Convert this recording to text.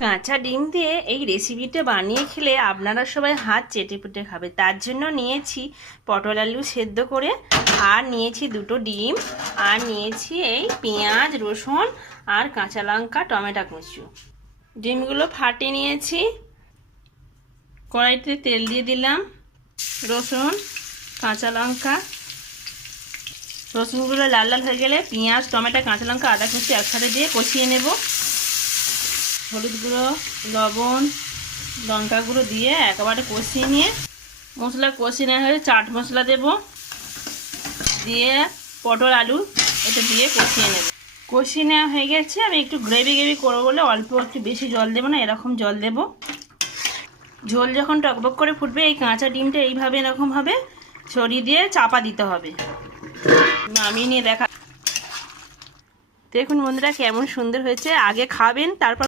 কাঁচা ডিম দিয়ে এই রেসিপিটা বানিয়ে খেলে আপনারা সবাই হাত চেটেপুটে খাবে। তার জন্য নিয়েছি পটল আলু সেদ্ধ করে, আর নিয়েছি দুটো ডিম, আর নিয়েছি এই পেঁয়াজ রসুন আর কাঁচা লঙ্কা টমেটো কুচু। ডিমগুলো ফাটিয়ে নিয়েছি, কড়াইতে তেল দিয়ে দিলাম, রসুন কাঁচা লঙ্কা, রসুনগুলো লাল লাল হয়ে গেলে পেঁয়াজ টমেটো কাঁচা লঙ্কা আদা কুচি একসাথে দিয়ে কষিয়ে নেব। হলুদ গুঁড়ো লবণ লঙ্কা গুঁড়ো দিয়ে একেবারে কষিয়ে নিয়ে মশলা কষিয়ে নেওয়া হয়ে চাট মশলা দেব, দিয়ে পটল আলু এটা দিয়ে কষিয়ে নেব। কষিয়ে নেওয়া হয়ে গেছে। আমি একটু গ্রেভি গ্রেভি করবো বলে অল্প একটু বেশি জল দেবো না, এরকম জল দেব। ঝোল যখন টকবক করে ফুটবে এই কাঁচা ডিমটা এইভাবে এরকমভাবে ছড়িয়ে দিয়ে চাপা দিতে হবে। নামিয়ে নিয়ে দেখা, দেখুন বন্ধুরা কেমন সুন্দর হয়েছে। আগে খাবেন তারপর